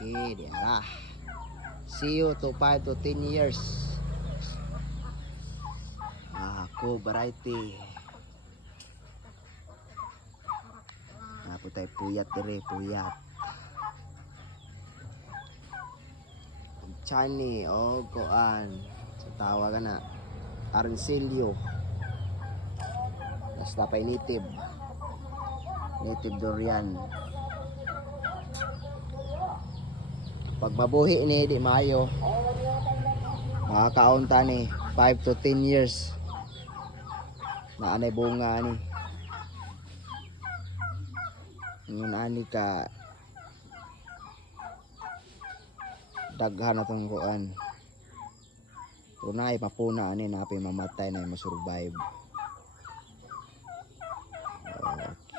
Okay, diara. See you to 5 to 10 years. Ako, variety. Napo tayo puyat dire, puyat. Chani, o koan. Sa tawa ka na. Arencillo. Basta pa'y native. Native durian. Pag mabuhi ni, di maayo. Makakaunta ni 5 to 10 years. Na anay bunga ni. Ngayon ani ka daghan na itong kuan. Unay mapuna ani napi mamatay na masurvive.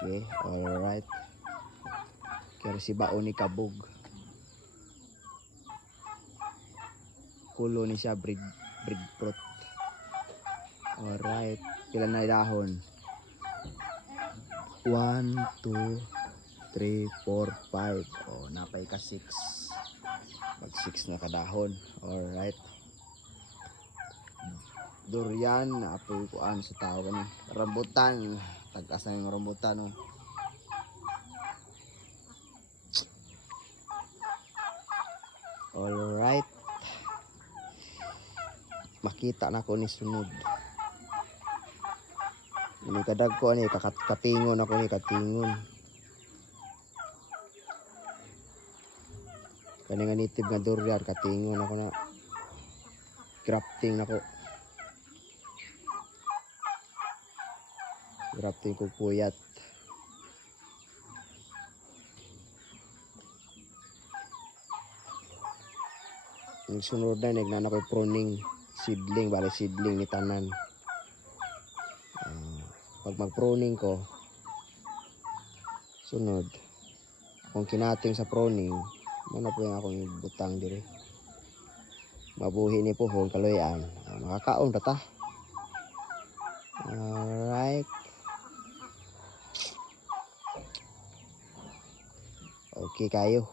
Okay, alright. Kaya si baon ni kabog. Kulo ni siya breadfruit. Alright. Pila na dahon? 1, 2, 3, 4, 5. Oh, napay ka 6. Mag 6 na kadahon. Alright. Durian, apoy kuan sa tao ni. Rambutan. Tag-as na yung rambutan. Oh. Alright. Makita na ko ni sunod. Ini kadag ko ani katingon ako ni katingon. Kani nga native nga durian katingon ako na grafting nako. Grafting ko puyat. Yung sunod na nagnan ako pruning seedling, bali seedling ni tanan. Pag mag-pruning ko, sunod, kung kinating sa pruning, mana po yung akong butang diri. Mabuhi ni puhon, kaloyan. Makakaon pa ta. Alright. Okay kayo.